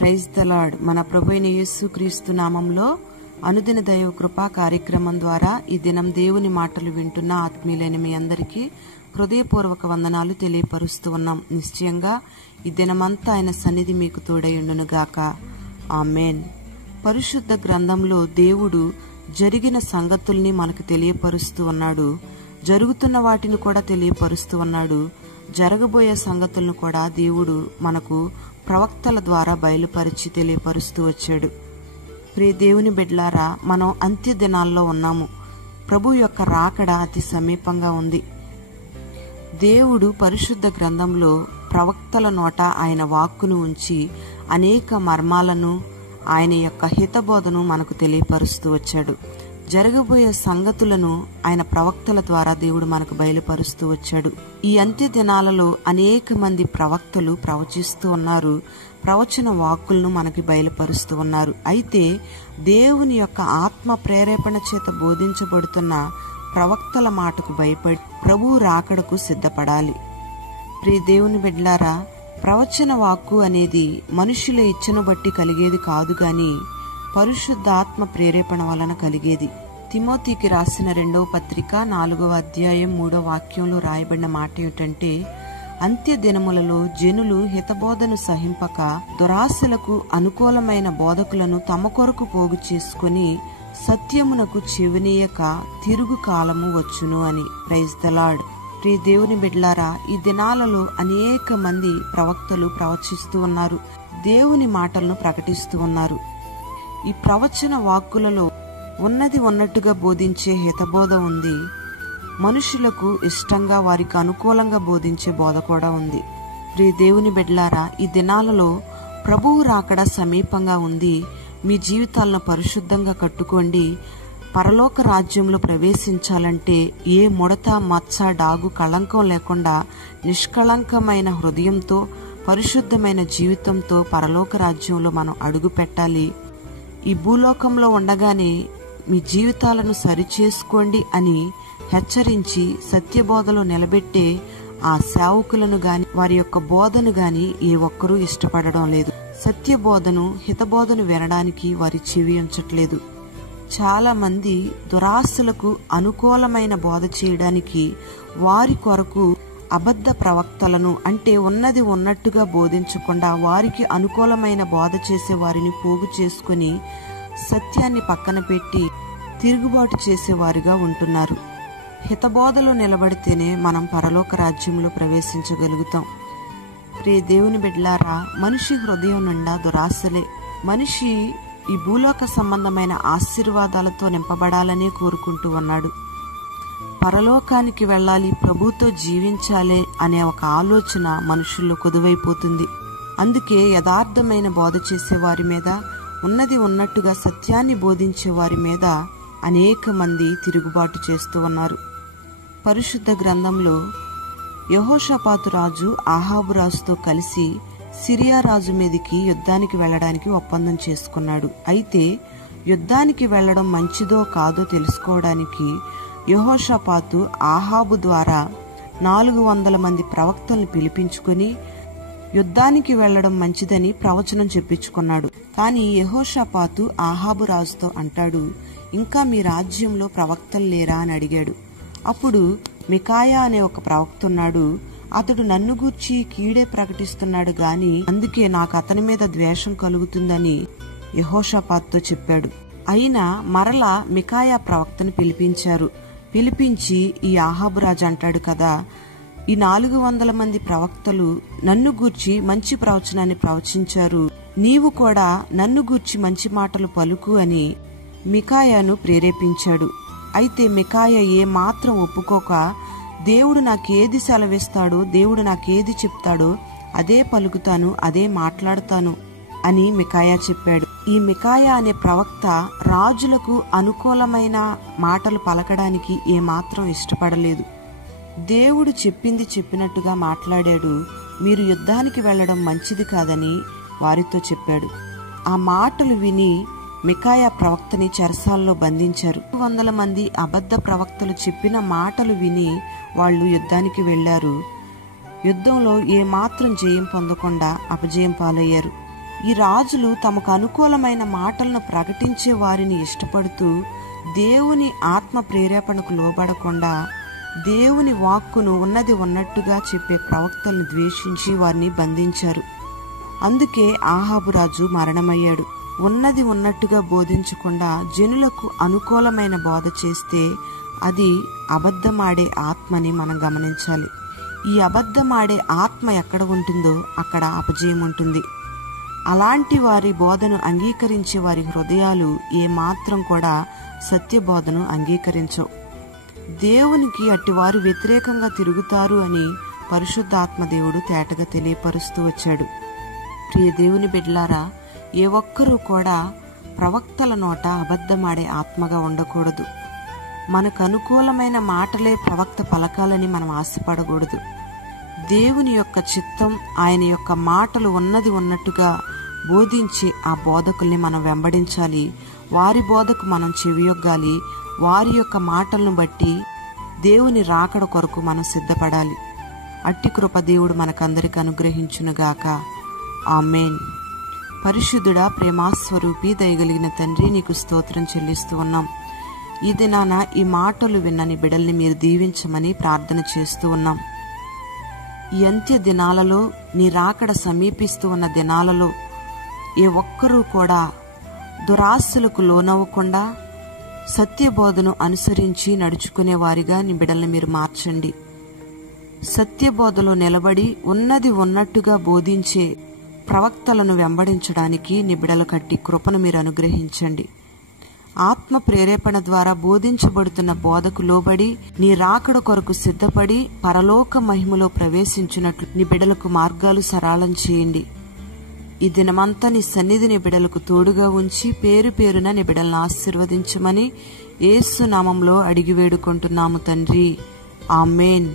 Praise the lord. మన ప్రభువైన యేసుక్రీస్తు నామంలో అనుదిన దైవ కృపా కార్యక్రమం ద్వారా ఈ దినం దేవుని మాటలు వింటున్న ఆత్మీయులైన మీ అందరికీ హృదయపూర్వక వందనాలు తెలియపరుస్తూ ఉన్నాం. నిశ్చయంగా ఈ దినమంతా ఆయన సన్నిధి మీకు తోడయుండును గాక. ఆమేన్. పరిశుద్ధ గ్రంథంలో దేవుడు జరిగిన సంగతుల్ని మనకు తెలియపరుస్తూ ఉన్నాడు. జరుగుతున్న వాటిని కూడా తెలియపరుస్తూ ఉన్నాడు. జరగబోయే సంగతులను కూడా దేవుడు మనకు ప్రవక్తల ద్వారా బయలుపరిచి తెలియపరుస్తూ వచ్చాడు. ప్రియ దేవుని బిడ్డలారా, మనం అంత్య దినాల్లో ఉన్నాము. ప్రభు యొక్క రాకడ అతి సమీపంగా ఉంది. దేవుడు పరిశుద్ధ గ్రంథంలో ప్రవక్తల నోట ఆయన వాక్కును ఉంచి అనేక మర్మాలను, ఆయన యొక్క హితబోధను మనకు తెలియపరుస్తూ వచ్చాడు. జరగబోయే సంగతులను ఆయన ప్రవక్తల ద్వారా దేవుడు మనకు బయలుపరుస్తూ వచ్చాడు. ఈ అంత్య దినాలలో అనేక మంది ప్రవక్తలు ప్రవచిస్తూ ఉన్నారు. ప్రవచన వాక్కులను మనకి బయలుపరుస్తూ ఉన్నారు. అయితే దేవుని యొక్క ఆత్మ ప్రేరేపణ చేత బోధించబడుతున్న ప్రవక్తల మాటకు భయపడి ప్రభువు రాకడకు సిద్ధపడాలి. ప్రియ దేవుని బిడ్డలారా, ప్రవచన వాక్కు అనేది మనుషుల ఇచ్చను బట్టి కలిగేది కాదు గాని పరిశుద్ధాత్మ ప్రేరేపణ వలన కలిగేది. తిమోతికి రాసిన 2వ పత్రిక 4వ అధ్యాయం 3వ వాక్యంలో రాయబడిన మాట ఏమిటంటే, అంత్య దినములలో జనులు హితబోధను సహింపక దురాశలకు అనుకూలమైన బోధకులను తమ కొరకు పోగు చేసుకుని సత్యమునకు చెవినీయక తిరుగు కాలము వచ్చును అని. Praise the lord. ప్రియ దేవుని బిడ్డలారా, ఈ దినాలలో అనేక మంది ప్రవక్తలు ప్రవచిస్తూ ఉన్నారు. దేవుని మాటలను ప్రకటిస్తూ ఉన్నారు. ఈ ప్రవచన వాక్కులలో ఉన్నది ఉన్నట్టుగా బోధించే హితబోధ ఉంది. మనుషులకు ఇష్టంగా వారికి అనుకూలంగా బోధించే బోధ కూడా ఉంది. ప్రియ దేవుని బిడ్డలారా, ఈ దినాలలో ప్రభువు రాకడ సమీపంగా ఉంది. మీ జీవితాలను పరిశుద్ధంగా కట్టుకోండి. పరలోక రాజ్యంలో ప్రవేశించాలంటే ఏ ముడత, మచ్చ, డాగు, కళంకం లేకుండా నిష్కళంకమైన హృదయంతో, పరిశుద్ధమైన జీవితంతో పరలోక రాజ్యంలో మనం అడుగు పెట్టాలి. ఈ భూలోకంలో ఉండగానే మీ జీవితాలను సరిచేసుకోండి అని హెచ్చరించి సత్యబోధలో నిలబెట్టే ఆ సేవకులను గాని, వారి యొక్క బోధను గాని ఏ ఒక్కరూ ఇష్టపడడం లేదు. సత్యబోధను, హితబోధను వినడానికి వారి చెవి ఉంచట్లేదు. చాలా మంది దురాశలకు అనుకూలమైన బోధ చేయడానికి వారి కొరకు అబద్ధ ప్రవక్తలను, అంటే ఉన్నది ఉన్నట్టుగా బోధించకుండా వారికి అనుకూలమైన బోధ చేసే వారిని పోగు చేసుకుని సత్యాన్ని పక్కన పెట్టి తిరుగుబాటు చేసేవారిగా ఉంటున్నారు. హితబోధలో నిలబడితేనే మనం పరలోక రాజ్యంలో ప్రవేశించగలుగుతాం. ప్రియ దేవుని బిడ్డలారా, మనిషి హృదయం నిండా దురాశలే. మనిషి ఈ భూలోక సంబంధమైన ఆశీర్వాదాలతో నింపబడాలనే కోరుకుంటూ ఉన్నాడు. పరలోకానికి వెళ్ళాలి, ప్రభుతో జీవించాలి అనే ఒక ఆలోచన మనుషుల్లో కొదువైపోతుంది. అందుకే యథార్థమైన బోధ చేసే వారి మీద, ఉన్నది ఉన్నట్టుగా సత్యాన్ని బోధించే వారి మీద అనేక మంది తిరుగుబాటు చేస్తూ ఉన్నారు. పరిశుద్ధ గ్రంథంలో యెహోషాపాతు రాజు ఆహాబు రాజుతో కలిసి సిరియా రాజు మీదికి యుద్ధానికి వెళ్లడానికి ఒప్పందం చేసుకున్నాడు. అయితే యుద్ధానికి వెళ్లడం మంచిదో కాదో తెలుసుకోవడానికి యెహోషాపాతు ఆహాబు ద్వారా 400 మంది ప్రవక్తలను పిలిపించుకుని యుద్ధానికి వెళ్లడం మంచిదని ప్రవచనం చెప్పించుకున్నాడు. కానీ యెహోషాపాతు ఆహాబు రాజుతో అంటాడు, ఇంకా మీ రాజ్యంలో ప్రవక్తలు లేరా అని అడిగాడు. అప్పుడు మికాయా అనే ఒక ప్రవక్త ఉన్నాడు. అతడు నన్ను గూర్చి కీడే ప్రకటిస్తున్నాడు గాని అందుకే నాకు అతని మీద ద్వేషం కలుగుతుందని యెహోషాపాతుతో చెప్పాడు. అయినా మరలా మికాయా ప్రవక్తను పిలిపించి ఈ ఆహాబు రాజు అంటాడు కదా, ఈ 400 మంది ప్రవక్తలు నన్ను గూర్చి మంచి ప్రవచనాన్ని ప్రవచించారు, నీవు కూడా నన్ను గూర్చి మంచి మాటలు పలుకు అని మికాయాను ప్రేరేపించాడు. అయితే మికాయా ఏ మాత్రం ఒప్పుకోక, దేవుడు నాకేది సెలవిస్తాడో, దేవుడు నాకేది చెప్తాడో అదే పలుకుతాను, అదే మాట్లాడతాను అని మికాయా చెప్పాడు. ఈ మికాయా అనే ప్రవక్త రాజులకు అనుకూలమైన మాటలు పలకడానికి ఏమాత్రం ఇష్టపడలేదు. దేవుడు చెప్పింది చెప్పినట్టుగా మాట్లాడాడు. మీరు యుద్ధానికి వెళ్లడం మంచిది కాదని వారితో చెప్పాడు. ఆ మాటలు విని మికాయా ప్రవక్తని చెరసాల్లో బంధించారు. 100 మంది అబద్ధ ప్రవక్తలు చెప్పిన మాటలు విని వాళ్ళు యుద్ధానికి వెళ్లారు. యుద్ధంలో ఏమాత్రం జయం పొందకుండా అపజయం పాలయ్యారు. ఈ రాజులు తమకు అనుకూలమైన మాటలను ప్రకటించే వారిని ఇష్టపడుతూ దేవుని ఆత్మ ప్రేరేపణకు లోబడకుండా దేవుని వాక్కును ఉన్నది ఉన్నట్టుగా చెప్పే ప్రవక్తలను ద్వేషించి వారిని బంధించారు. అందుకే ఆహాబు రాజు మరణమయ్యాడు. ఉన్నది ఉన్నట్టుగా బోధించకుండా జనులకు అనుకూలమైన బోధ చేస్తే అది అబద్ధమాడే ఆత్మని మనం గమనించాలి. ఈ అబద్ధమాడే ఆత్మ ఎక్కడ ఉంటుందో అక్కడ అపజయం ఉంటుంది. అలాంటి వారి బోధను అంగీకరించే వారి హృదయాలు ఏమాత్రం కూడా సత్యబోధను అంగీకరించవు. దేవునికి అట్టివారు వ్యతిరేకంగా తిరుగుతారు అని పరిశుద్ధాత్మ దేవుడు తేటగా తెలియపరుస్తూ వచ్చాడు. ప్రియ దేవుని బిడ్డలారా, ఏ ఒక్కరూ కూడా ప్రవక్తల నోట అబద్ధమాడే ఆత్మగా ఉండకూడదు. మనకు అనుకూలమైన మాటలే ప్రవక్త పలకాలని మనం ఆశపడకూడదు. దేవుని యొక్క చిత్తం, ఆయన యొక్క మాటలు ఉన్నది ఉన్నట్టుగా బోధించే ఆ బోధకుల్ని మనం వెంబడించాలి. వారి బోధకు మనం చెవియొగ్గాలి. వారి యొక్క మాటలను బట్టి దేవుని రాకడ కొరకు మనం సిద్ధపడాలి. అట్టి కృప దేవుడు మనకందరికి అనుగ్రహించునుగాక. ఆమేన్. పరిశుద్ధుడా, ప్రేమాస్వరూపి, దయగలిగిన తండ్రి, నీకు స్తోత్రం చెల్లిస్తూ ఉన్నాం. ఈ దినాన ఈ మాటలు విన్నని బిడ్డల్ని మీరు దీవించమని ప్రార్థన చేస్తూ ఉన్నాం. ఈ అంత్య దినాలలో, నీ రాకడ సమీపిస్తూ ఉన్న దినాలలో ఏ ఒక్కరూ కూడా దురాశలకు లోనవ్వకుండా సత్యబోధను అనుసరించి నడుచుకునే వారిగా నీ బిడ్డల్ని మీరు మార్చండి. సత్యబోధలో నిలబడి ఉన్నది ఉన్నట్టుగా బోధించే ప్రవక్తలను వెంబడించడానికి నీ బిడ్డలు కట్టి కృపను మీరు అనుగ్రహించండి. ఆత్మ ప్రేరేపణ ద్వారా బోధించబడుతున్న బోధకు లోబడి నీ రాకడ కొరకు సిద్ధపడి పరలోక మహిమలో ప్రవేశించినట్లు నీ బిడ్డలకు మార్గాలు సరళం చేయండి. ఈ దినమంతా నీ సన్నిధిని బిడ్డలకు తోడుగా ఉంచి పేరు పేరున నీ బిడ్డలను ఆశీర్వదించమని యేసు నామంలో అడిగి వేడుకుంటున్నాము తండ్రి. ఆమేన్.